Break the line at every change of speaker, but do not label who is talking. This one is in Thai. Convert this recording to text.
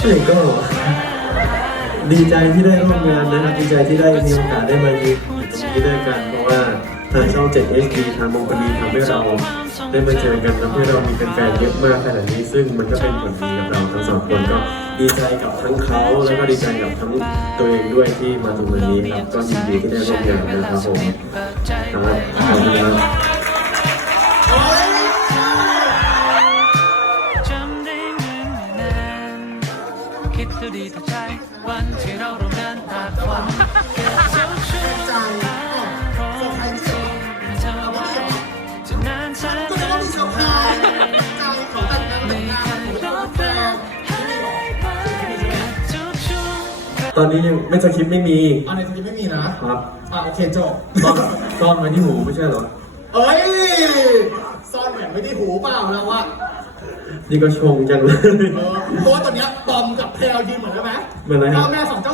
ช่ก็ดีใจที่ได้ร่วมงานนะครับดีใจที่ได้มีโอกาสได้มายืนอยู่ตรงนี้ด้วยกันเพราะว่าทางช่อง 7 HD ทางมงคลดีทำให้เรา ได้มาเจอกันทำให้เรามีแฟนๆเยอะมากขนาดนี้ ซึ่งมันก็เป็นผลดีกับเราทั้งสองคนก็ดีใจกับทั้งเขาแล้วก็ดีใจกับทั้งตัวเองด้วยที่มาตรงนี้ครับก็ยินดีที่ได้ร่วมงานนะครับผมครับขอบคุณครับ
จำได้เหมือนไม่นานคิดดูดีถ้าใช่วันที่เราร่วมเดิน
ตอนนี้ยังไม่สคริปต์ไม่มี
อันไหนจะไม่มีนะ
ครับ
อะโอเคจบ
ซ่อนซ่อนไว้ที่หูไม่ใช่เหรอ
เอ้ย ซ่อนแหวนไว้ที่หูเปล่าเราอะ
นี่ก็ชงจังเลย
เออเพราะว่าตอนเนี้ยบอมกับแพลวยืนเหมือนกันไหม
เหมือนอะไรครับ
พ่อแม่สองเจ้าสาว